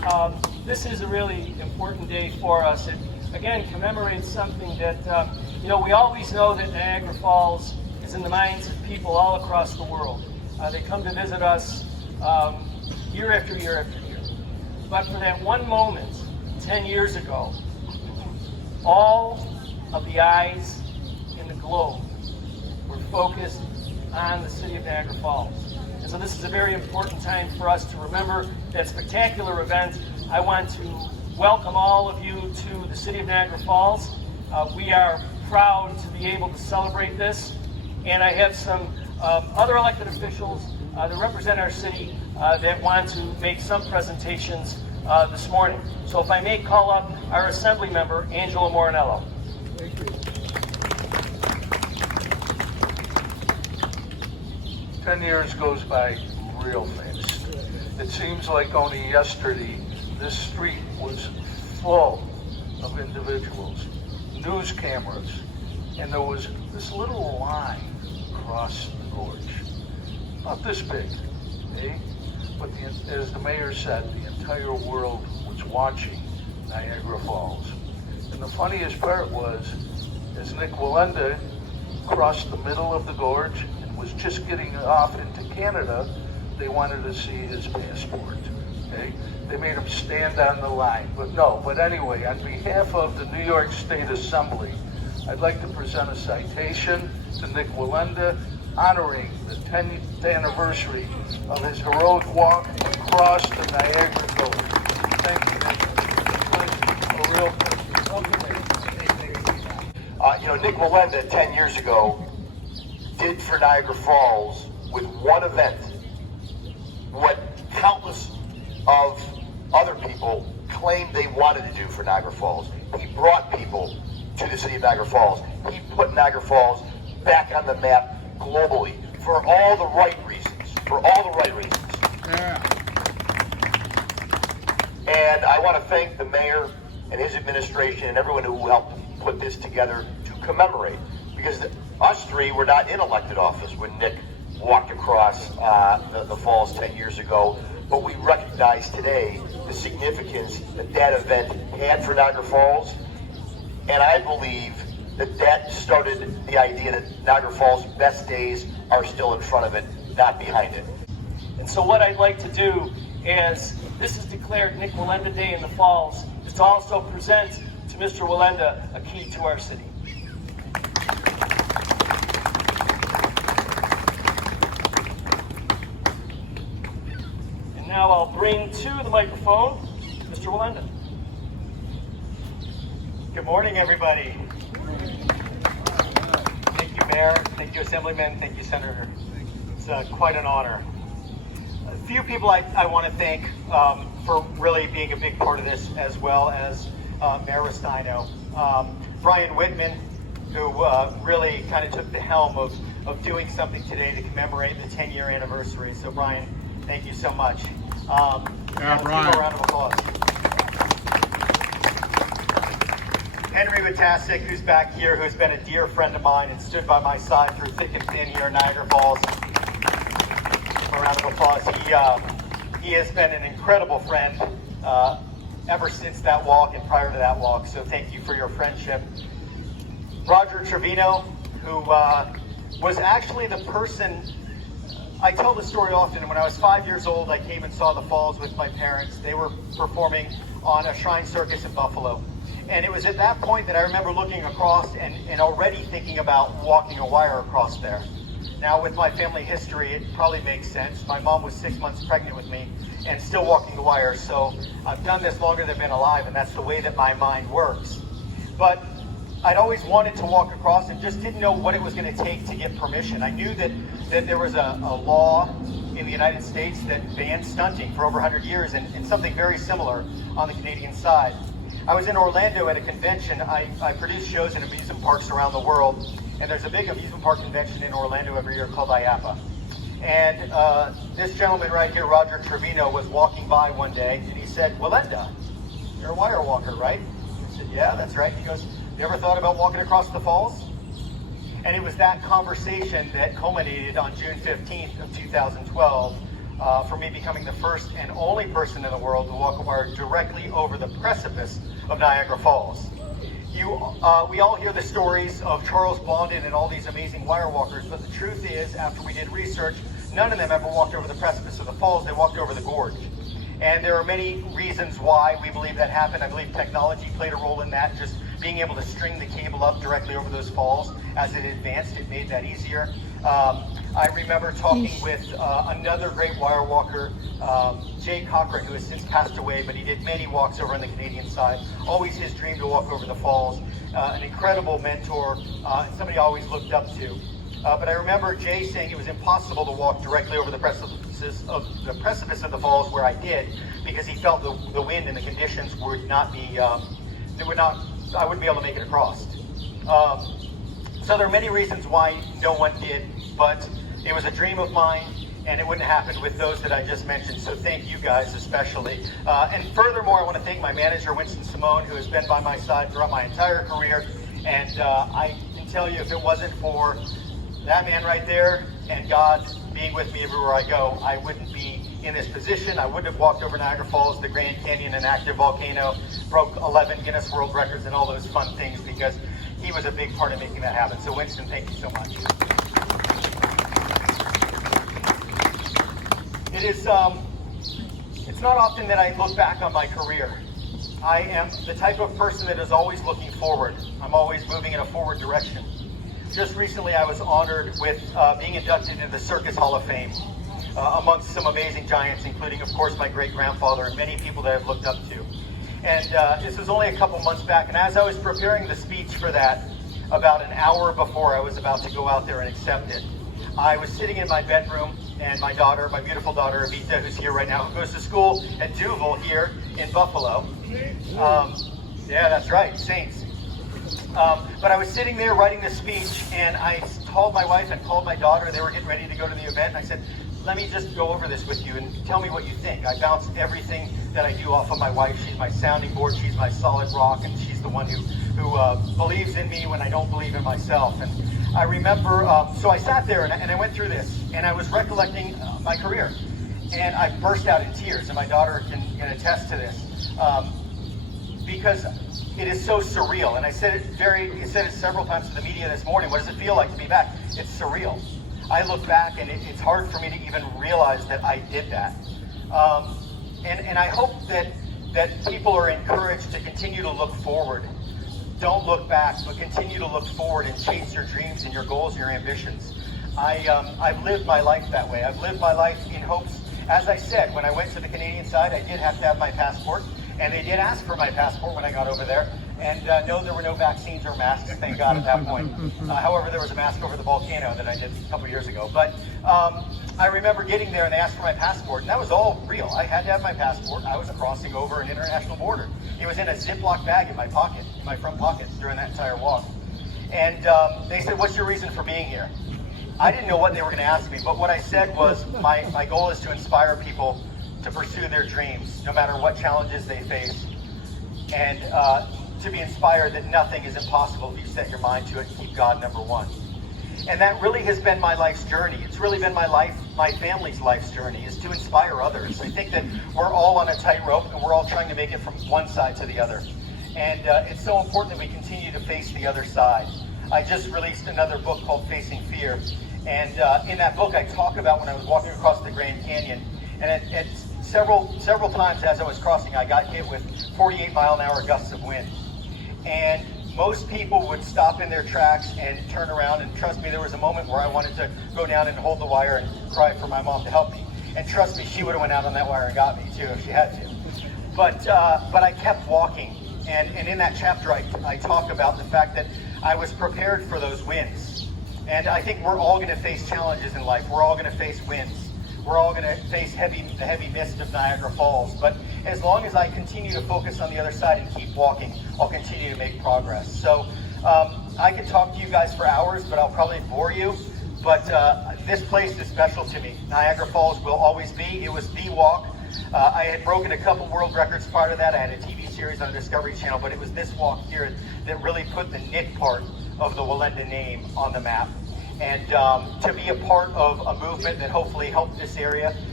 This is a really important day for us. It, again, commemorates something that, we always know that Niagara Falls is in the minds of people all across the world. They come to visit us year after year after year. But for that one moment, 10 years ago, all of the eyes in the globe were focused on the city of Niagara Falls. And so this is a very important time for us to remember that spectacular event. I want to welcome all of you to the city of Niagara Falls. We are proud to be able to celebrate this. And I have some other elected officials that represent our city that want to make some presentations this morning. So if I may call up our Assembly member, Angela Morinello. Thank you. 10 years goes by real fast. It seems like only yesterday this street was full of individuals, news cameras, and there was this little line across the gorge. Not this big, eh? But as the mayor said, the entire world was watching Niagara Falls. And the funniest part was, as Nik Wallenda crossed the middle of the gorge and was just getting off into Canada, they wanted to see his passport, okay? They made him stand on the line, but anyway, on behalf of the New York State Assembly, I'd like to present a citation to Nik Wallenda honoring the 10th anniversary of his heroic walk across the Niagara Gorge. Thank you, Nik. A real pleasure. Nik Wallenda 10 years ago did for Niagara Falls with one event what countless of other people claimed they wanted to do for Niagara Falls. He brought people to the city of Niagara Falls. He put Niagara Falls back on the map globally for all the right reasons. Yeah. And I want to thank the mayor and his administration and everyone who helped put this together to commemorate. Because us three were not in elected office when Nik walked across the falls 10 years ago, but we recognize today the significance that that event had for Niagara Falls. And I believe that started the idea that Niagara Falls' best days are still in front of it, not behind it. And so what I'd like to do, as this is declared Nik Wallenda Day in the Falls, is to also present to Mr. Wallenda a key to our city. And now I'll bring to the microphone Mr. Wallenda. Good morning, everybody. Thank you, Mayor. Thank you, Assemblyman. Thank you, Senator. It's quite an honor. A few people I want to thank for really being a big part of this, as well as Mayor Restaino. Brian Whitman, who really kind of took the helm of doing something today to commemorate the 10-year anniversary. So, Brian, thank you so much. Yeah, let's Brian. give a round of applause. Henry Witasek, who's back here, who's been a dear friend of mine and stood by my side through thick and thin here in Niagara Falls. A round of applause. He has been an incredible friend ever since that walk and prior to that walk, so thank you for your friendship. Roger Trevino, who was actually the person, I tell the story often. When I was 5 years old, I came and saw the falls with my parents. They were performing on a shrine circus in Buffalo. And it was at that point that I remember looking across and already thinking about walking a wire across there. Now, with my family history, it probably makes sense. My mom was 6 months pregnant with me and still walking the wire. So I've done this longer than I've been alive, and that's the way that my mind works. But I'd always wanted to walk across and just didn't know what it was going to take to get permission. I knew that there was a law in the United States that banned stunting for over 100 years and something very similar on the Canadian side. I was in Orlando at a convention. I produce shows in amusement parks around the world, and there's a big amusement park convention in Orlando every year called IAAPA. And this gentleman right here, Roger Trevino, was walking by one day, and he said, "Wallenda, you're a wire walker, right?" I said, "Yeah, that's right." He goes, "You ever thought about walking across the falls?" And it was that conversation that culminated on June 15th of 2012 for me becoming the first and only person in the world to walk a wire directly over the precipice of Niagara Falls. We all hear the stories of Charles Blondin and all these amazing wire walkers, but the truth is, after we did research, none of them ever walked over the precipice of the falls. They walked over the gorge. And there are many reasons why we believe that happened. I believe technology played a role in that, just being able to string the cable up directly over those falls. As it advanced, it made that easier. I remember talking with another great wire walker, Jay Cochran, who has since passed away, but he did many walks over on the Canadian side. Always his dream to walk over the falls. An incredible mentor, and somebody I always looked up to. But I remember Jay saying it was impossible to walk directly over the precipice of the falls where I did, because he felt the wind and the conditions would not be, I wouldn't be able to make it across. So there are many reasons why no one did, but it was a dream of mine, and it wouldn't happen with those that I just mentioned. So thank you guys especially. And furthermore, I want to thank my manager, Winston Simone, who has been by my side throughout my entire career. And I can tell you, if it wasn't for that man right there and God being with me everywhere I go, I wouldn't be in this position. I wouldn't have walked over Niagara Falls, the Grand Canyon, an active volcano, broke 11 Guinness World Records and all those fun things, because he was a big part of making that happen. So Winston, thank you so much. It's not often that I look back on my career. I am the type of person that is always looking forward. I'm always moving in a forward direction. Just recently, I was honored with being inducted into the Circus Hall of Fame, amongst some amazing giants, including, of course, my great-grandfather and many people that I've looked up to. And this was only a couple months back, and as I was preparing the speech for that, about an hour before I was about to go out there and accept it, I was sitting in my bedroom, and my daughter, my beautiful daughter, Evita, who's here right now, who goes to school at Duval here in Buffalo. Yeah, that's right, Saints. But I was sitting there writing this speech, and I called my wife and called my daughter. They were getting ready to go to the event, and I said, let me just go over this with you and tell me what you think. I bounce everything that I do off of my wife. She's my sounding board, she's my solid rock, and she's the one who believes in me when I don't believe in myself. And I remember, so I sat there and I went through this, and I was recollecting my career. And I burst out in tears, and my daughter can attest to this. Because it is so surreal, and I said it several times to the media this morning. What does it feel like to be back? It's surreal. I look back, and it's hard for me to even realize that I did that. And I hope that people are encouraged to continue to look forward. Don't look back, but continue to look forward and chase your dreams and your goals and your ambitions. I've lived my life that way. I've lived my life in hopes. As I said, when I went to the Canadian side, I did have to have my passport. And they did ask for my passport when I got over there. And no, there were no vaccines or masks, thank God, at that point. However, there was a mask over the volcano that I did a couple years ago. But I remember getting there and they asked for my passport, and that was all real. I had to have my passport. I was crossing over an international border. It was in a Ziploc bag in my pocket, in my front pocket, during that entire walk. And they said, what's your reason for being here? I didn't know what they were going to ask me, but what I said was, my goal is to inspire people to pursue their dreams, no matter what challenges they face, and to be inspired that nothing is impossible if you set your mind to it and keep God number one. And that really has been my life's journey. It's really been my family's life's journey, is to inspire others. I think that we're all on a tightrope, and we're all trying to make it from one side to the other. And it's so important that we continue to face the other side. I just released another book called Facing Fear, and in that book I talk about when I was walking across the Grand Canyon, and several times as I was crossing, I got hit with 48-mile-an-hour gusts of wind. And most people would stop in their tracks and turn around, and trust me, there was a moment where I wanted to go down and hold the wire and cry for my mom to help me. And trust me, she would have went out on that wire and got me too if she had to. But I kept walking, and in that chapter I talk about the fact that I was prepared for those winds. And I think we're all going to face challenges in life. We're all going to face winds. We're all going to face the heavy mist of Niagara Falls. But as long as I continue to focus on the other side and keep walking, I'll continue to make progress. So I could talk to you guys for hours, but I'll probably bore you. But this place is special to me. Niagara Falls will always be. It was the walk. I had broken a couple world records prior to that. I had a TV series on the Discovery Channel, but it was this walk here that really put the Nik part of the Wallenda name on the map. And to be a part of a movement that hopefully helped this area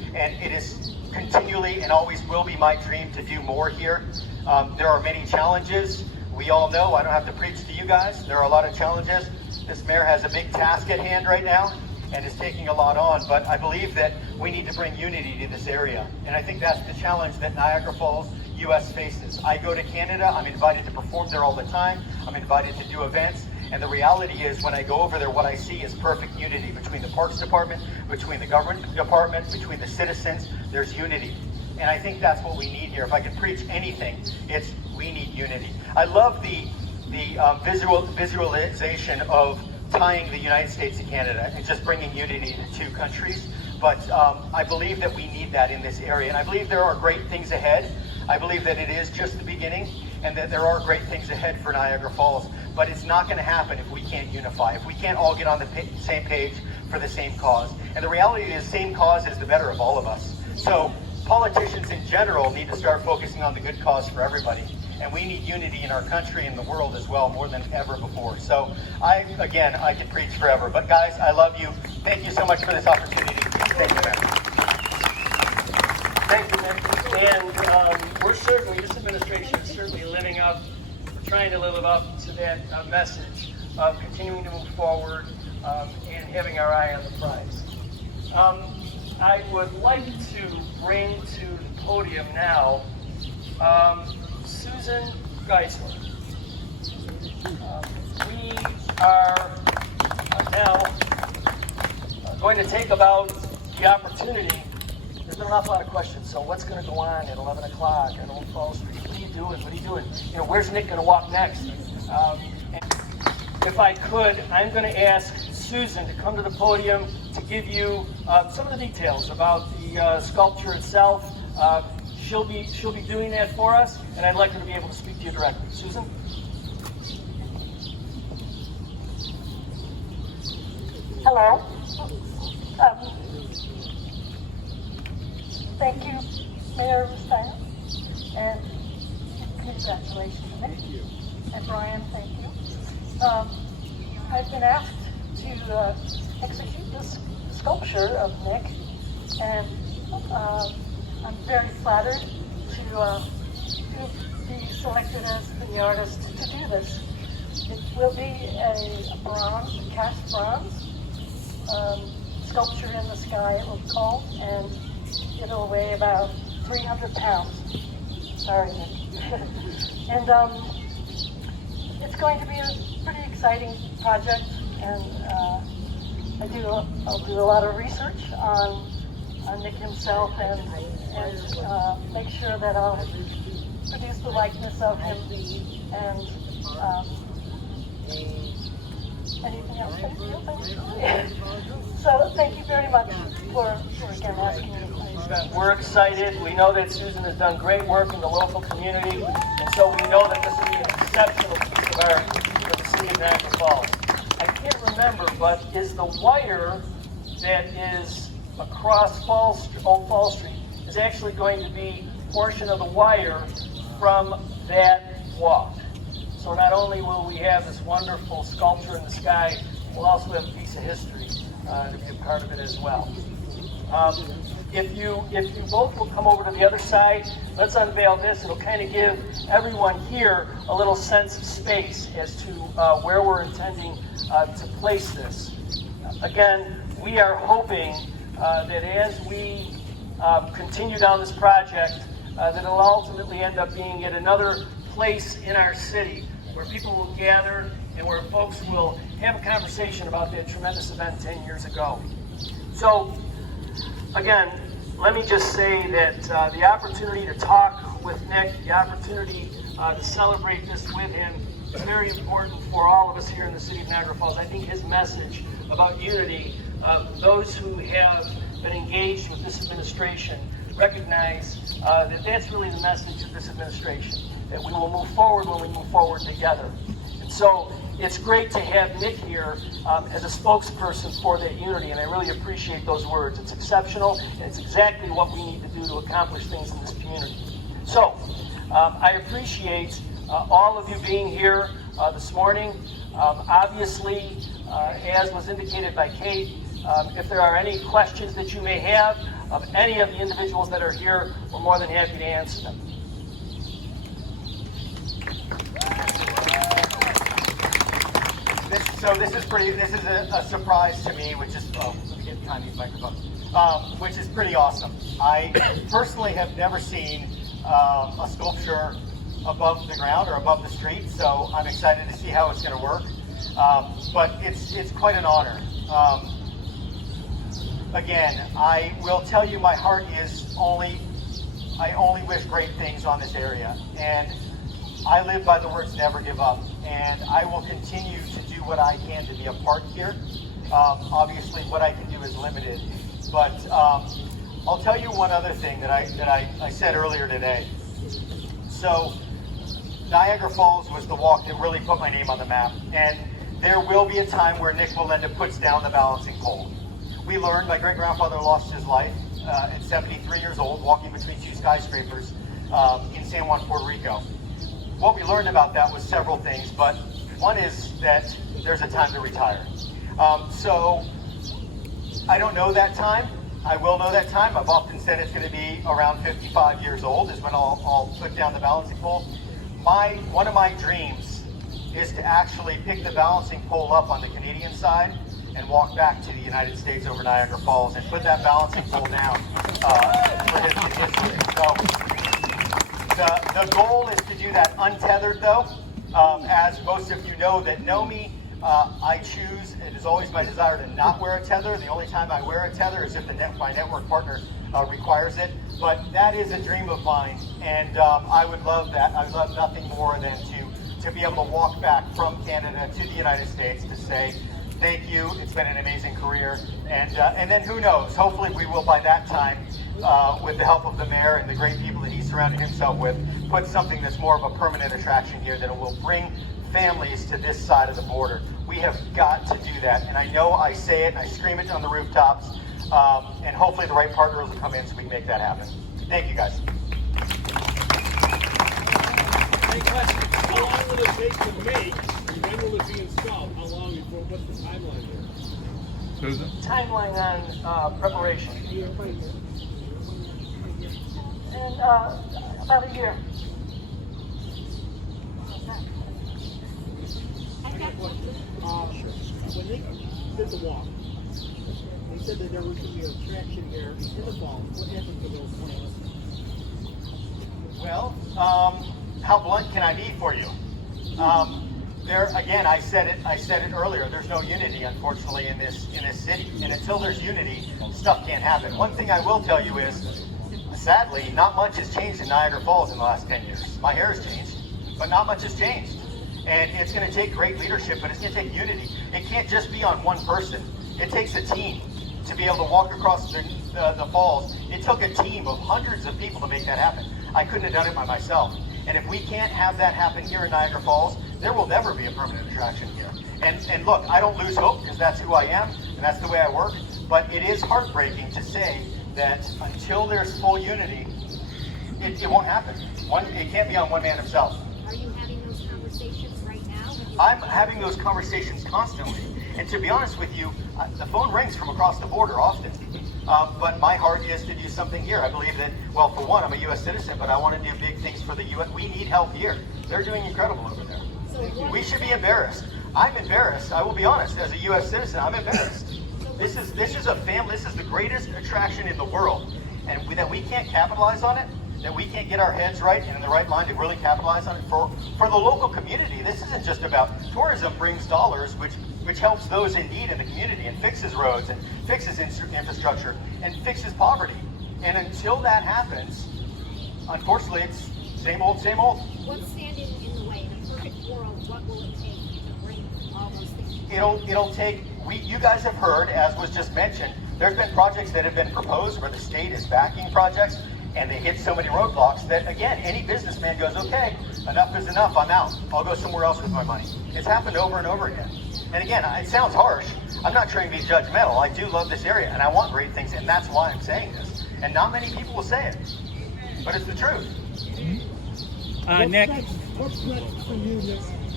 and it is continually and always will be my dream to do more here. There are many challenges. We all know, I don't have to preach to you guys, there are a lot of challenges. This mayor has a big task at hand right now and is taking a lot on, but I believe that we need to bring unity to this area. And I think that's the challenge that Niagara Falls, US faces. I go to Canada, I'm invited to perform there all the time, I'm invited to do events, and the reality is when I go over there, what I see is perfect unity between the Parks Department, between the Government Department, between the citizens. There's unity. And I think that's what we need here. If I can preach anything, it's we need unity. I love the visualization of tying the United States to Canada and just bringing unity to two countries. But I believe that we need that in this area. And I believe there are great things ahead. I believe that it is just the beginning and that there are great things ahead for Niagara Falls. But it's not going to happen if we can't unify, if we can't all get on the same page for the same cause. And the reality is, same cause is the better of all of us. So politicians in general need to start focusing on the good cause for everybody. And we need unity in our country and the world as well, more than ever before. So I could preach forever. But guys, I love you. Thank you so much for this opportunity. Thank you, man. Thank you, Nick. And we're certainly, this administration is certainly living up, we're trying to live up to that message of continuing to move forward and having our eye on the prize. I would like to bring to the podium now Susan Geisler. We are now going to take about the opportunity. There's been an awful lot of questions. So what's going to go on at 11 o'clock on Old Fall Street? What are you doing? What are you doing? You know, where's Nick going to walk next? And if I could, I'm going to ask Susan to come to the podium to give you some of the details about the sculpture itself. She'll be doing that for us, and I'd like her to be able to speak to you directly. Susan? Hello. Thank you, Mayor Stein, and congratulations, Nick. And Brian, thank you. I've been asked to execute this sculpture of Nick, and I'm very flattered to be selected as the artist to do this. It will be a bronze, cast bronze sculpture in the sky, it will be called, and it'll weigh about 300 pounds. Sorry, Nick. And it's going to be a pretty exciting project, and I'll do a lot of research on Nick himself and make sure that I'll produce the likeness of him. And anything else? So thank you very much for again asking me. We're excited. We know that Susan has done great work in the local community, and so we know that this will be an exceptional piece of art for the city of Niagara Falls. I can't remember, but is the wire that is across Old Fall Street is actually going to be a portion of the wire from that walk. So not only will we have this wonderful sculpture in the sky, we'll also have a piece of history to be a part of it as well. If you both will come over to the other side, let's unveil this. It'll kind of give everyone here a little sense of space as to where we're intending to place this. Again, we are hoping that as we continue down this project, that it'll ultimately end up being at another place in our city where people will gather and where folks will have a conversation about that tremendous event 10 years ago. So, again, let me just say that the opportunity to talk with Nick, the opportunity to celebrate this with him is very important for all of us here in the city of Niagara Falls. I think his message about unity, those who have been engaged with this administration recognize that that's really the message of this administration, that we will move forward when we move forward together. And so it's great to have Nick here as a spokesperson for that unity, and I really appreciate those words. It's exceptional, and it's exactly what we need to do to accomplish things in this community. So I appreciate all of you being here this morning. Obviously, as was indicated by Kate, If there are any questions that you may have of any of the individuals that are here, we're more than happy to answer them. This is a surprise to me, which is, let me get behind these microphones, which is pretty awesome. I personally have never seen a sculpture above the ground or above the street, so I'm excited to see how it's going to work. But it's quite an honor. Again, I will tell you, my heart is I only wish great things on this area, and I live by the words never give up, and I will continue to do what I can to be a part here. Obviously, what I can do is limited, but I'll tell you one other thing that I said earlier today. So, Niagara Falls was the walk that really put my name on the map, and there will be a time where Nik Wallenda puts down the balancing pole. We learned, my great-grandfather lost his life at 73 years old, walking between two skyscrapers in San Juan, Puerto Rico. What we learned about that was several things, but one is that there's a time to retire. So I don't know that time. I will know that time. I've often said it's going to be around 55 years old is when I'll put down the balancing pole. One of my dreams is to actually pick the balancing pole up on the Canadian side and walk back to the United States over Niagara Falls and put that balancing pole down for history. So the goal is to do that untethered, though. As most of you that know me, I choose, it is always my desire to not wear a tether. The only time I wear a tether is if my network partner requires it. But that is a dream of mine, and I would love that. I would love nothing more than to be able to walk back from Canada to the United States to say, thank you, it's been an amazing career. And then who knows, hopefully we will by that time, with the help of the mayor and the great people that he surrounded himself with, put something that's more of a permanent attraction here that will bring families to this side of the border. We have got to do that, and I know I say it and I scream it on the rooftops, and hopefully the right partners will come in so we can make that happen. Thank you, guys. Any questions? How long will it take to make, and when will it be installed? How long before, what's the timeline there? Susan? Timeline on preparation. And about a year. When they did the walk, they said that there was going to be an attraction here in the fall. What happened to those plans? Well, how blunt can I be for you? There again, I said it earlier. There's no unity, unfortunately, in this city, and until there's unity, stuff can't happen. One thing I will tell you is, sadly, not much has changed in Niagara Falls in the last 10 years. My hair has changed, but not much has changed. And it's going to take great leadership, but it's going to take unity. It can't just be on one person. It takes a team to be able to walk across the falls. It took a team of hundreds of people to make that happen. I couldn't have done it by myself. And if we can't have that happen here in Niagara Falls, there will never be a permanent attraction here. And look, I don't lose hope because that's who I am and that's the way I work. But it is heartbreaking to say that until there's full unity, it won't happen. It can't be on one man himself. Are you having those conversations right now? I'm having those conversations constantly. And to be honest with you, the phone rings from across the border often. But my heart is to do something here. I believe that, well, for one, I'm a U.S. citizen, but I want to do big things for the U.S. We need help here. They're doing incredible over there. We should be embarrassed. I'm embarrassed. I will be honest. As a U.S. citizen, I'm embarrassed. This is a family. This is the greatest attraction in the world, and that we can't capitalize on it. That we can't get our heads right and in the right line to really capitalize on it for the local community. This isn't just about tourism. Brings dollars, which helps those in need in the community and fixes roads and fixes infrastructure and fixes poverty. And until that happens, unfortunately, it's same old, same old. What's standing in the way? In a perfect world, what will it take to bring all those things together? It'll take. You guys have heard, as was just mentioned, there's been projects that have been proposed where the state is backing projects. And they hit so many roadblocks that, again, any businessman goes, okay, enough is enough, I'm out. I'll go somewhere else with my money. It's happened over and over again. And again, it sounds harsh. I'm not trying to be judgmental. I do love this area, and I want great things, and that's why I'm saying this. And not many people will say it, but it's the truth. Nick. What's next for you, Nick?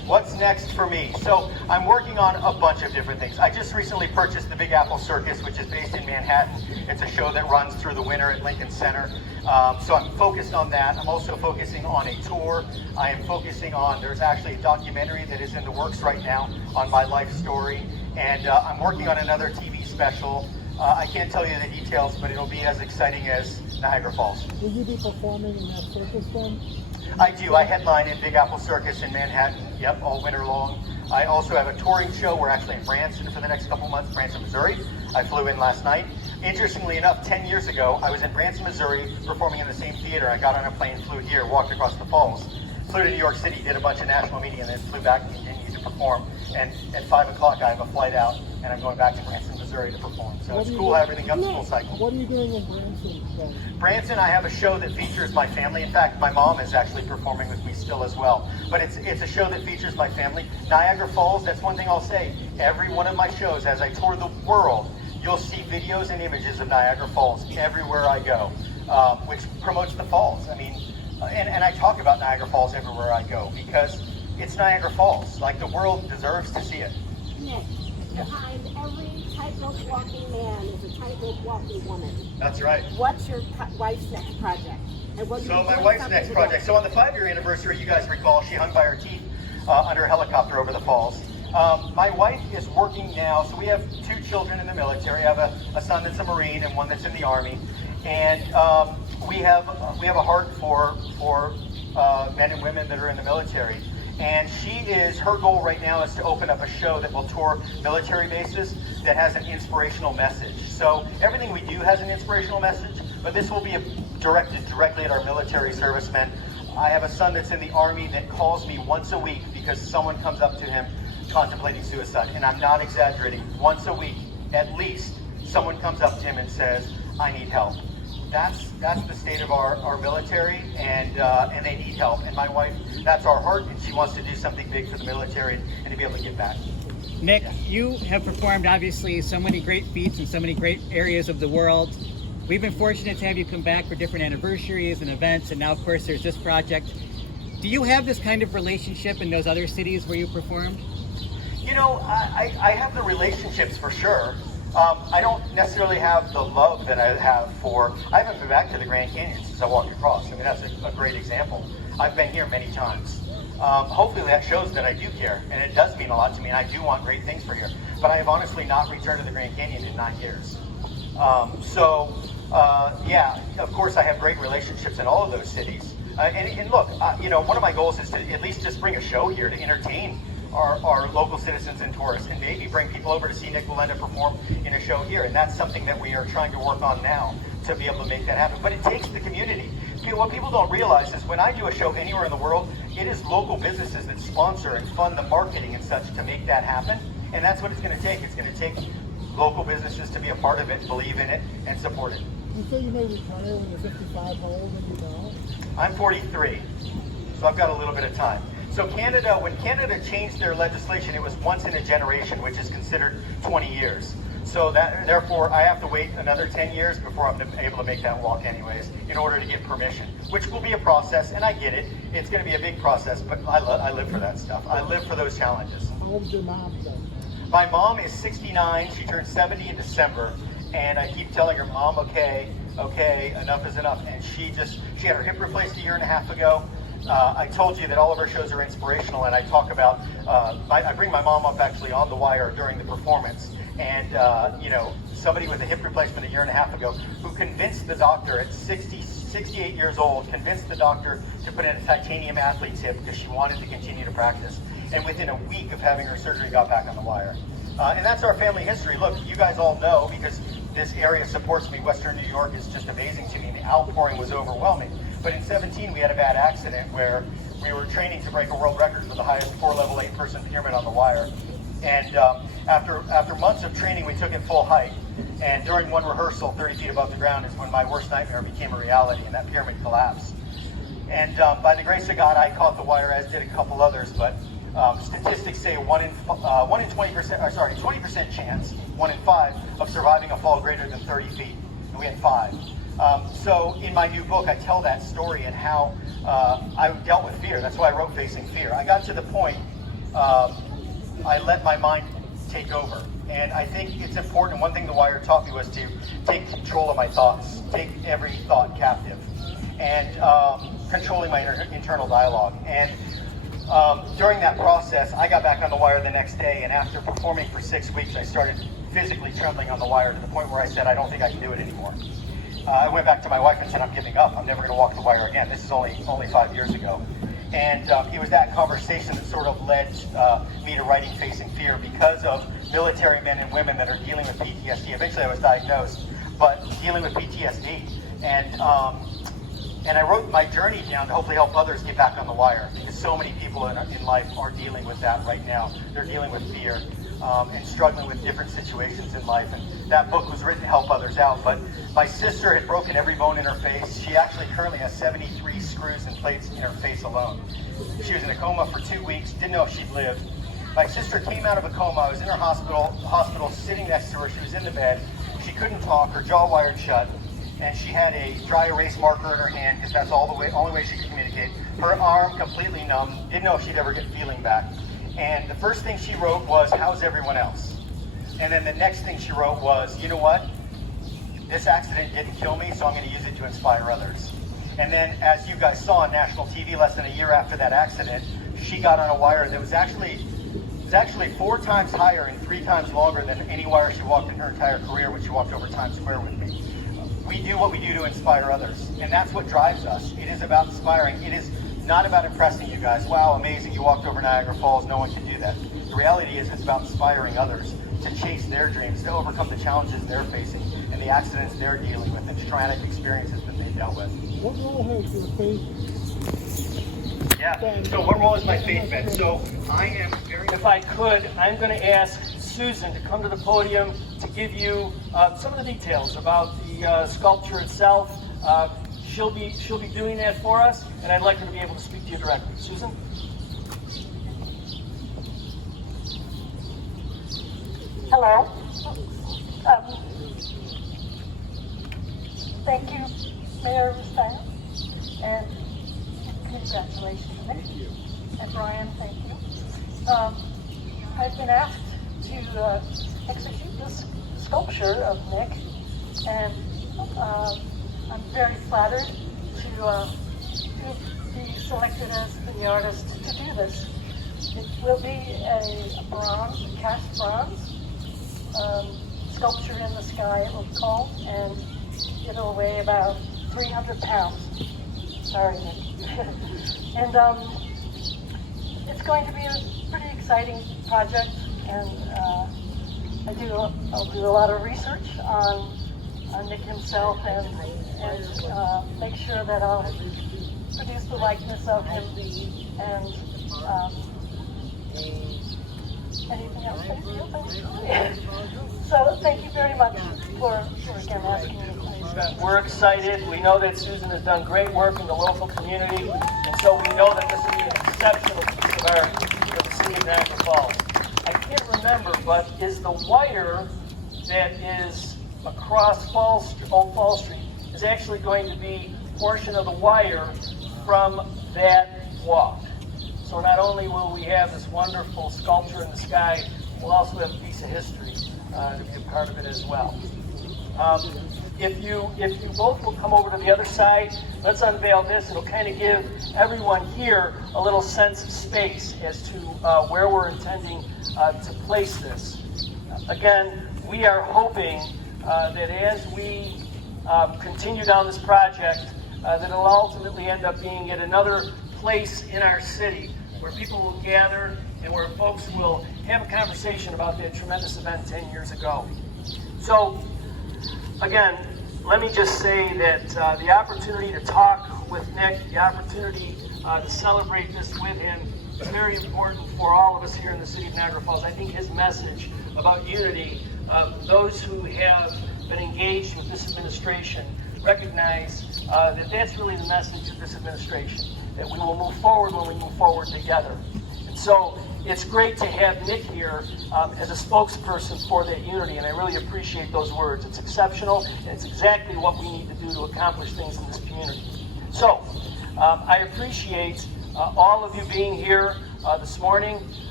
What's next for me? So I'm working on a bunch of different things. I just recently purchased the Big Apple Circus, which is based in Manhattan. It's a show that runs through the winter at Lincoln Center. So I'm focused on that. I'm also focusing on a tour. I am focusing on, there's actually a documentary that is in the works right now on my life story. And I'm working on another TV special. I can't tell you the details, but it'll be as exciting as Niagara Falls. Will you be performing in that circus then? I do. I headline in Big Apple Circus in Manhattan, yep, all winter long. I also have a touring show. We're actually in Branson for the next couple months, Branson, Missouri. I flew in last night. Interestingly enough, 10 years ago, I was in Branson, Missouri, performing in the same theater. I got on a plane, flew here, walked across the falls, flew to New York City, did a bunch of national media, and then flew back and continued to perform. And at 5 o'clock, I have a flight out, and I'm going back to Branson, Missouri to perform. So it's cool how everything comes full cycle. What are you doing in Branson then? Branson, I have a show that features my family. In fact, my mom is actually performing with me still as well. But it's a show that features my family. Niagara Falls, that's one thing I'll say. Every one of my shows, as I tour the world, you'll see videos and images of Niagara Falls everywhere I go, which promotes the falls. I mean, and I talk about Niagara Falls everywhere I go because it's Niagara Falls. Like, the world deserves to see it. Nick, behind every tightrope walking man is a tightrope walking woman. That's right. What's your wife's next project? And what So my wife's next project. So on the 5-year anniversary, you guys recall, she hung by her teeth under a helicopter over the falls. My wife is working now. So we have 2 children in the military. I have a son that's a Marine and one that's in the Army. And we have a heart for men and women that are in the military. And her goal right now is to open up a show that will tour military bases that has an inspirational message. So everything we do has an inspirational message, but this will be directed directly at our military servicemen. I have a son that's in the Army that calls me once a week because someone comes up to him contemplating suicide. And I'm not exaggerating. Once a week, at least, someone comes up to him and says, I need help. That's the state of our military, and they need help. And my wife, that's our heart, and she wants to do something big for the military and to be able to give back. Nick, you have performed obviously so many great feats in so many great areas of the world. We've been fortunate to have you come back for different anniversaries and events, and now of course there's this project. Do you have this kind of relationship in those other cities where you performed? You know, I have the relationships for sure. I don't necessarily have the love that I have for, I haven't been back to the Grand Canyon since I walked across. I mean, that's a great example. I've been here many times. Hopefully that shows that I do care, and it does mean a lot to me, and I do want great things for here. But I have honestly not returned to the Grand Canyon in 9 years. Yeah, of course I have great relationships in all of those cities. And look, you know, one of my goals is to at least just bring a show here to entertain our local citizens and tourists, and maybe bring people over to see Nik Wallenda perform in a show here. And that's something that we are trying to work on now to be able to make that happen. But it takes the community. What people don't realize is when I do a show anywhere in the world, it is local businesses that sponsor and fund the marketing and such to make that happen. And that's what it's going to take. It's going to take local businesses to be a part of it, believe in it, and support it. You say you may retire when you're 55. How old are you now? I'm 43, so I've got a little bit of time. So Canada, when Canada changed their legislation, it was once in a generation, which is considered 20 years. So therefore, I have to wait another 10 years before I'm able to make that walk anyways, in order to get permission, which will be a process, and I get it. It's going to be a big process, but I live for that stuff. I live for those challenges. How old's your mom then? My mom is 69. She turned 70 in December, and I keep telling her, Mom, okay, enough is enough. And she had her hip replaced 1.5 years ago. I told you that all of our shows are inspirational, and I talk about, I bring my mom up actually on the wire during the performance, and you know, somebody with a hip replacement 1.5 years ago who convinced the doctor at 68 years old, convinced the doctor to put in a titanium athlete's hip because she wanted to continue to practice. And within a week of having her surgery, got back on the wire. And that's our family history. Look, you guys all know, because this area supports me, Western New York is just amazing to me, and the outpouring was overwhelming. But in 2017, we had a bad accident where we were training to break a world record for the highest 4-level 8-person pyramid on the wire. And after months of training, we took it full height. And during one rehearsal, 30 feet above the ground, is when my worst nightmare became a reality, and that pyramid collapsed. And by the grace of God, I caught the wire, as did a couple others. But statistics say 20% chance, 1 in 5, of surviving a fall greater than 30 feet. And we had 5. So in my new book, I tell that story and how I dealt with fear. That's why I wrote Facing Fear. I got to the point I let my mind take over. And I think it's important. One thing The Wire taught me was to take control of my thoughts, take every thought captive, and controlling my internal dialogue. And during that process, I got back on The Wire the next day, and after performing for 6 weeks, I started physically trembling on The Wire to the point where I said, I don't think I can do it anymore. I went back to my wife and said, I'm giving up. I'm never going to walk The Wire again. This is only 5 years ago. And it was that conversation that sort of led me to writing Facing Fear, because of military men and women that are dealing with PTSD. Eventually I was diagnosed, but dealing with PTSD. And I wrote my journey down to hopefully help others get back on The Wire, because so many people in life are dealing with that right now. They're dealing with fear and struggling with different situations in life. And that book was written to help others out. But my sister had broken every bone in her face. She actually currently has 73 screws and plates in her face alone. She was in a coma for 2 weeks, didn't know if she'd lived. My sister came out of a coma. I was in her hospital sitting next to her. She was in the bed. She couldn't talk. Her jaw wired shut. And she had a dry erase marker in her hand, because that's only way she could communicate. Her arm completely numb. Didn't know if she'd ever get feeling back. And the first thing she wrote was, how's everyone else? And then the next thing she wrote was, you know what? This accident didn't kill me, so I'm going to use it to inspire others. And then, as you guys saw on national TV less than a year after that accident, she got on a wire that was actually 4 times higher and 3 times longer than any wire she walked in her entire career when she walked over Times Square with me. We do what we do to inspire others, and that's what drives us. It is about inspiring. It is not about impressing you guys. Wow, amazing, you walked over Niagara Falls, no one can do that. The reality is it's about inspiring others to chase their dreams, to overcome the challenges they're facing and the accidents they're dealing with and traumatic experiences that they dealt with. What role has your faith? Yeah, so what role has my faith been? So I am very... If I could, I'm going to ask Susan to come to the podium to give you some of the details about the sculpture itself. She'll be doing that for us, and I'd like her to be able to speak to you directly. Susan? Hello. Thank you, Mayor Steiner, and congratulations, Nick. And Brian, thank you. I've been asked to execute this sculpture of Nick, and I'm very flattered to be selected as the artist to do this. It will be a cast bronze sculpture in the sky, it will be called, and it'll weigh about 300 pounds. Sorry, Nick. And it's going to be a pretty exciting project, and I'll do a lot of research on Nick himself and make sure that I'll produce the likeness of him. And anything else? So thank you very much for again asking me. We're excited. We know that Susan has done great work in the local community, and so we know that this will be an exceptional piece of art for the city of Niagara Falls. I can't remember, but is the wire that is across Old Fall Street is actually going to be a portion of the wire from that walk. So not only will we have this wonderful sculpture in the sky, we'll also have a piece of history to be a part of it as well. If you both will come over to the other side, let's unveil this. It'll kind of give everyone here a little sense of space as to where we're intending to place this. Again, we are hoping that as we continue down this project, that it'll ultimately end up being at another place in our city where people will gather and where folks will have a conversation about that tremendous event 10 years ago. So, again, let me just say that the opportunity to talk with Nick, the opportunity to celebrate this with him is very important for all of us here in the city of Niagara Falls. I think his message about unity, those who have been engaged with this administration recognize that that's really the message of this administration, that we will move forward when we move forward together. And so it's great to have Nick here as a spokesperson for that unity, and I really appreciate those words. It's exceptional, and it's exactly what we need to do to accomplish things in this community. So I appreciate all of you being here this morning.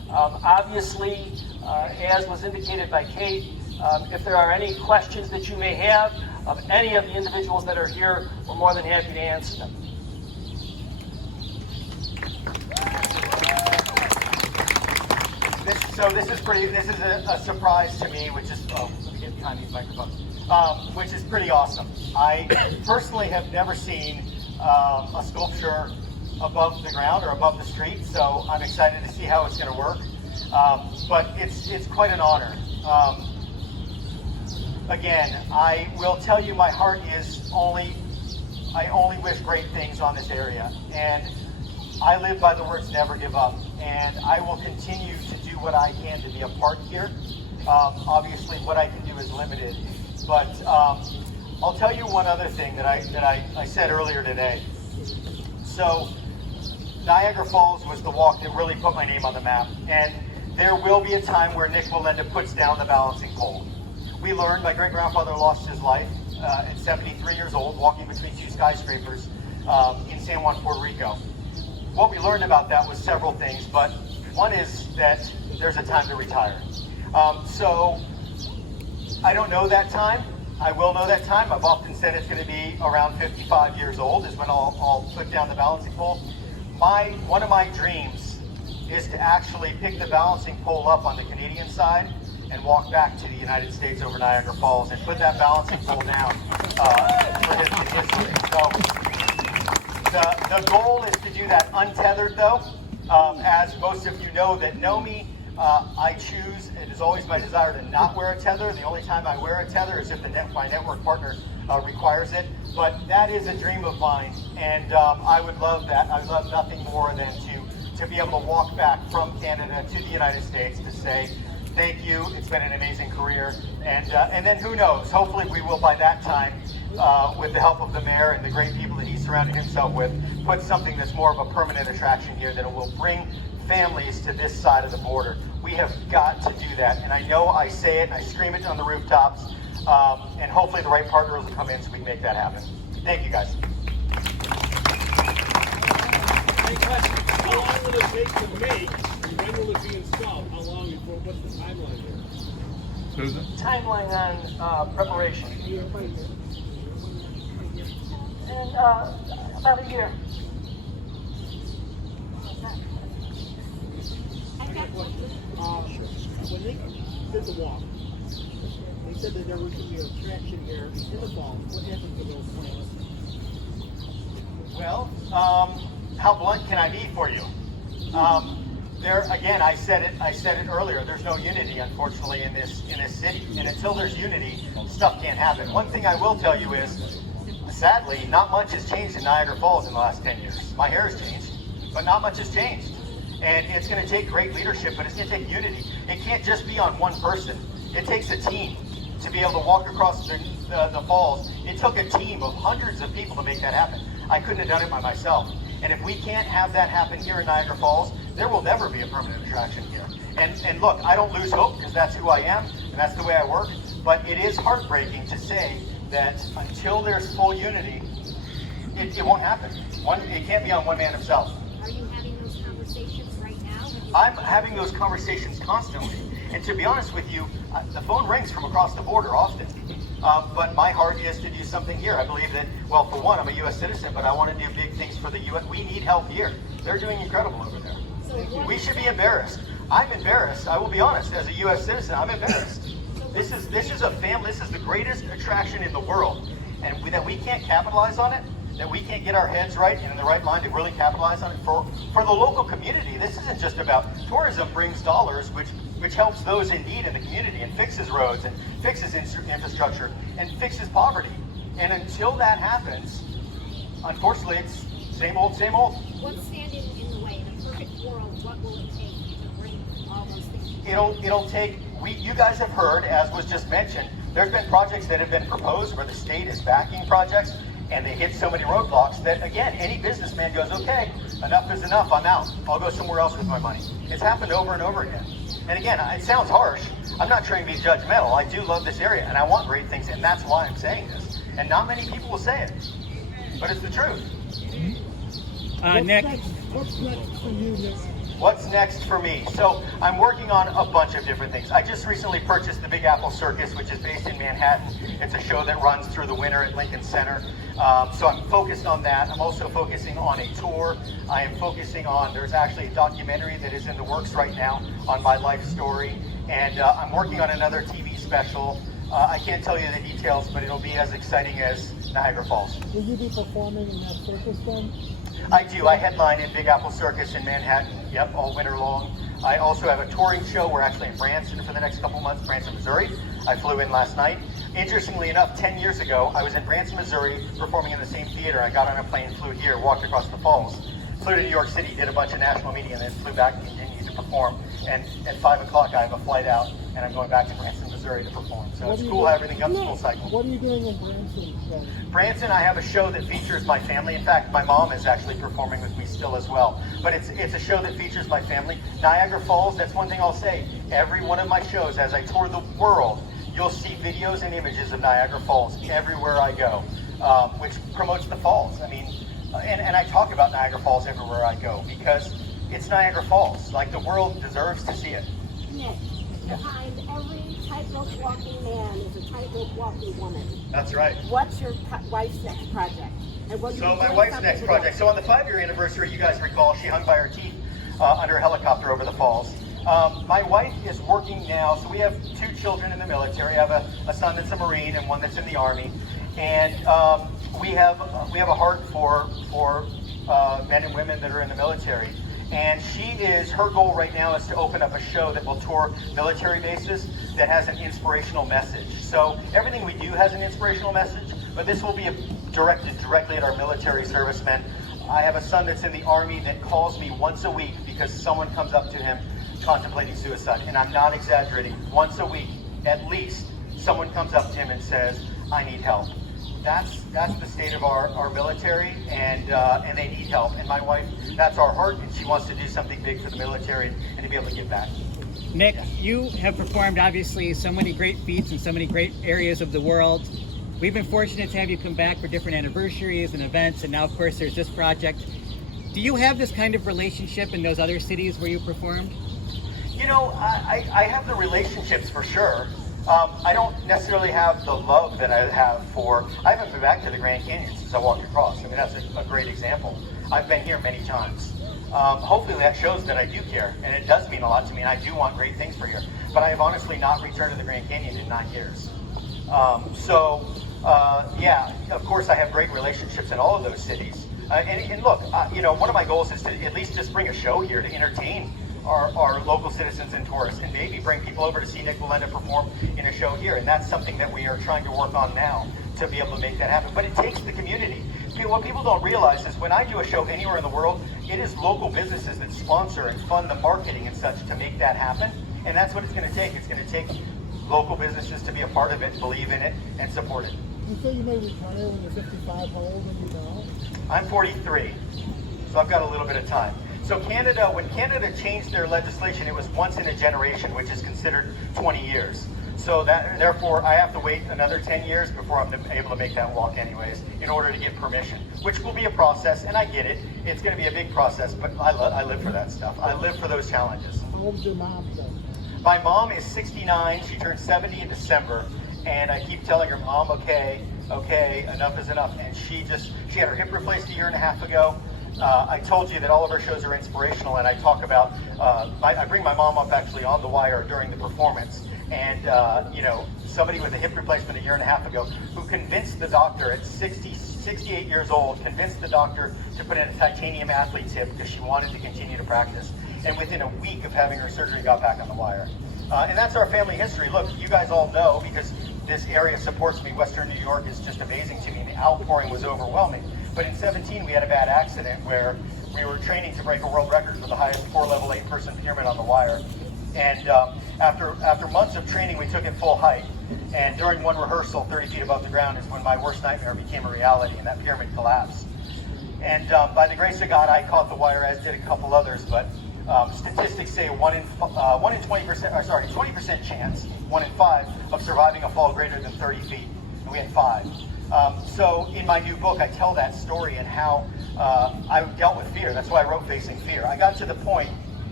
Obviously, as was indicated by Kate, if there are any questions that you may have of any of the individuals that are here, we're more than happy to answer them. This is a surprise to me, which is, let me get behind these microphones, which is pretty awesome. I personally have never seen a sculpture above the ground or above the street, so I'm excited to see how it's going to work. But it's quite an honor. Again, I will tell you, my heart is I only wish great things on this area, and I live by the words never give up, and I will continue to do what I can to be a part here. Obviously, what I can do is limited, but I'll tell you one other thing that I said earlier today. So, Niagara Falls was the walk that really put my name on the map, and there will be a time where Nik Wallenda puts down the balancing pole. We learned, my great-grandfather lost his life at 73 years old, walking between two skyscrapers in San Juan, Puerto Rico. What we learned about that was several things, but one is that there's a time to retire. So I don't know that time. I will know that time. I've often said it's going to be around 55 years old is when I'll put down the balancing pole. One of my dreams is to actually pick the balancing pole up on the Canadian side and walk back to the United States over Niagara Falls and put that balancing pole down for history. So the goal is to do that untethered, though. As most of you know me, I choose, it is always my desire to not wear a tether. The only time I wear a tether is if my network partner requires it. But that is a dream of mine, and I would love that. I would love nothing more than to be able to walk back from Canada to the United States to say, thank you, it's been an amazing career. And then who knows, hopefully we will by that time, with the help of the mayor and the great people that he's surrounded himself with, put something that's more of a permanent attraction here that will bring families to this side of the border. We have got to do that, and I know I say it and I scream it on the rooftops, and hopefully the right partners will come in so we can make that happen. Thank you, guys. Any questions? How long will it take to make, and when will it be installed? How long before, what's the timeline here? Susan? Timeline on preparation. And about a year. When they did the walk, they said that there was going to be an attraction here in the fall. What happened to those plans? Well, how blunt can I be for you? There again, I said it earlier. There's no unity, unfortunately, in this city, and until there's unity, stuff can't happen. One thing I will tell you is, sadly, not much has changed in Niagara Falls in the last 10 years. My hair has changed, but not much has changed. And it's going to take great leadership, but it's going to take unity. It can't just be on one person. It takes a team to be able to walk across the falls. It took a team of hundreds of people to make that happen. I couldn't have done it by myself. And if we can't have that happen here in Niagara Falls, there will never be a permanent attraction here. And look, I don't lose hope because that's who I am and that's the way I work. But it is heartbreaking to say that until there's full unity, it won't happen. It can't be on one man himself. Are you having those conversations right now? I'm having those conversations constantly. And to be honest with you, the phone rings from across the border often. But my heart is to do something here. I believe that, well, for one, I'm a U.S. citizen, but I want to do big things for the U.S. We need help here. They're doing incredible over there. We should be embarrassed. I'm embarrassed. I will be honest. As a U.S. citizen, I'm embarrassed. This is a family. This is the greatest attraction in the world, and that we can't capitalize on it. That we can't get our heads right and in the right mind to really capitalize on it for the local community. This isn't just about tourism. Brings dollars, which helps those in need in the community and fixes roads and fixes infrastructure and fixes poverty. And until that happens, unfortunately, it's same old, same old. What's standing in the way? In a perfect world, what will it take to bring all those things together? It'll take. You guys have heard, as was just mentioned, there's been projects that have been proposed where the state is backing projects, and they hit so many roadblocks that, again, any businessman goes, okay, enough is enough, I'm out. I'll go somewhere else with my money. It's happened over and over again. And again, it sounds harsh. I'm not trying to be judgmental. I do love this area, and I want great things, and that's why I'm saying this. And not many people will say it, but it's the truth. Nick, What's next for you, Nick? What's next for me? So I'm working on a bunch of different things. I just recently purchased the Big Apple Circus, which is based in Manhattan. It's a show that runs through the winter at Lincoln Center. So I'm focused on that. I'm also focusing on a tour. I am focusing on, there's actually a documentary that is in the works right now on my life story. And I'm working on another TV special. I can't tell you the details, but it'll be as exciting as Niagara Falls. Will you be performing in that circus then? I do. I headline in Big Apple Circus in Manhattan, yep, all winter long. I also have a touring show. We're actually in Branson for the next couple months, Branson, Missouri. I flew in last night. Interestingly enough, 10 years ago, I was in Branson, Missouri, performing in the same theater. I got on a plane, flew here, walked across the falls, flew to New York City, did a bunch of national media, and then flew back and continued to perform. And at 5 o'clock, I have a flight out, and I'm going back to Branson, Missouri to perform. So it's cool how everything comes full cycle. What are you doing in Branson then? Branson, I have a show that features my family. In fact, my mom is actually performing with me still as well. But it's a show that features my family. Niagara Falls, that's one thing I'll say. Every one of my shows, as I tour the world, you'll see videos and images of Niagara Falls everywhere I go, which promotes the falls. I mean, and I talk about Niagara Falls everywhere I go because it's Niagara Falls. Like, the world deserves to see it. Nick, behind every tightrope walking man is a tightrope walking woman. That's right. What's your wife's next project? And what So my wife's next project. So on the 5-year anniversary, you guys recall, she hung by her teeth under a helicopter over the falls. My wife is working now. So we have 2 children in the military. I have a son that's a Marine and one that's in the Army. And we have a heart for men and women that are in the military. And her goal right now is to open up a show that will tour military bases that has an inspirational message. So everything we do has an inspirational message, but this will be directed directly at our military servicemen. I have a son that's in the Army that calls me once a week because someone comes up to him contemplating suicide. And I'm not exaggerating. Once a week, at least, someone comes up to him and says, I need help. That's the state of our military, and they need help. And my wife, that's our heart, and she wants to do something big for the military and to be able to give back. Nick, you have performed obviously so many great feats in so many great areas of the world. We've been fortunate to have you come back for different anniversaries and events, and now of course there's this project. Do you have this kind of relationship in those other cities where you performed? You know, I have the relationships for sure. I don't necessarily have the love that I have I haven't been back to the Grand Canyon since I walked across. I mean, that's a great example. I've been here many times. Hopefully that shows that I do care, and it does mean a lot to me, and I do want great things for here. But I have honestly not returned to the Grand Canyon in 9 years. Yeah, of course I have great relationships in all of those cities. And look, you know, one of my goals is to at least just bring a show here to entertain our local citizens and tourists, and maybe bring people over to see Nik Wallenda perform in a show here. And that's something that we are trying to work on now to be able to make that happen. But it takes the community. What people don't realize is when I do a show anywhere in the world, it is local businesses that sponsor and fund the marketing and such to make that happen. And that's what it's going to take. It's going to take local businesses to be a part of it, believe in it, and support it. You say you may retire when you're 55. How old are you now? I'm 43, so I've got a little bit of time. So when Canada changed their legislation, it was once in a generation, which is considered 20 years. So therefore, I have to wait another 10 years before I'm able to make that walk anyways, in order to get permission, which will be a process, and I get it. It's going to be a big process, but I live for that stuff. I live for those challenges. How old's your mom, though? My mom is 69. She turned 70 in December, and I keep telling her, Mom, okay, enough is enough. And she had her hip replaced a year and a half ago. I told you that all of our shows are inspirational, and I talk about, I bring my mom up actually on the wire during the performance, and you know, somebody with a hip replacement a year and a half ago who convinced the doctor at 68 years old, convinced the doctor to put in a titanium athlete's hip because she wanted to continue to practice. And within a week of having her surgery, got back on the wire. And that's our family history. Look, you guys all know, because this area supports me, Western New York is just amazing to me. The outpouring was overwhelming. But in 2017, we had a bad accident where we were training to break a world record for the highest 4-level 8-person pyramid on the wire. And after months of training, we took it full height. And during one rehearsal, 30 feet above the ground, is when my worst nightmare became a reality, and that pyramid collapsed. And by the grace of God, I caught the wire, as did a couple others. But statistics say 20% chance, 1 in 5, of surviving a fall greater than 30 feet. And we had 5. So in my new book, I tell that story and how I dealt with fear. That's why I wrote Facing Fear. I got to the point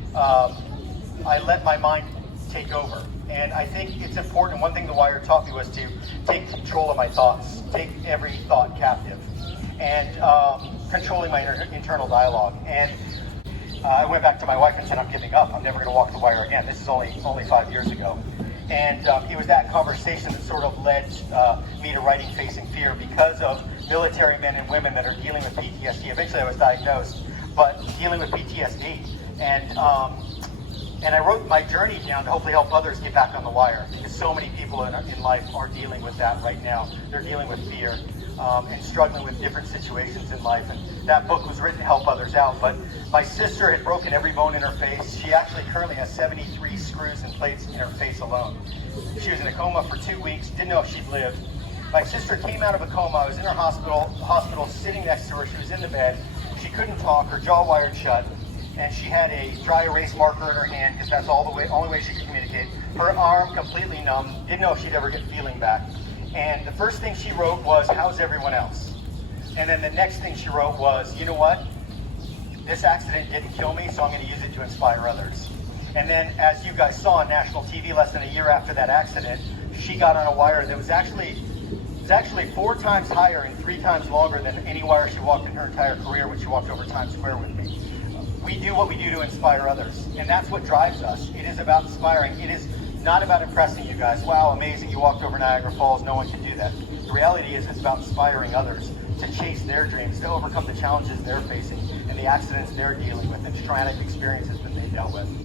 I let my mind take over. And I think it's important. One thing The Wire taught me was to take control of my thoughts, take every thought captive, and controlling my internal dialogue. And I went back to my wife and said, I'm giving up. I'm never going to walk the wire again. This is only 5 years ago. And it was that conversation that sort of led me to writing Facing Fear, because of military men and women that are dealing with PTSD. Eventually I was diagnosed, but dealing with PTSD. And I wrote my journey down to hopefully help others get back on the wire, because so many people in life are dealing with that right now. They're dealing with fear and struggling with different situations in life. And that book was written to help others out. But my sister had broken every bone in her face. She actually currently has 73 screws and plates in her face alone. She was in a coma for 2 weeks, didn't know if she'd live. My sister came out of a coma. I was in her hospital sitting next to her. She was in the bed. She couldn't talk. Her jaw wired shut. And she had a dry erase marker in her hand, because that's only way she could communicate. Her arm completely numb, didn't know if she'd ever get feeling back. And the first thing she wrote was, how's everyone else? And then the next thing she wrote was, you know what? This accident didn't kill me, so I'm going to use it to inspire others. And then, as you guys saw on national TV less than a year after that accident, she got on a wire that was actually 4 times higher and 3 times longer than any wire she walked in her entire career when she walked over Times Square with me. We do what we do to inspire others, and that's what drives us. It is about inspiring. It is not about impressing you guys. Wow, amazing, you walked over Niagara Falls, no one can do that. The reality is it's about inspiring others to chase their dreams, to overcome the challenges they're facing and the accidents they're dealing with and traumatic experiences that they dealt with.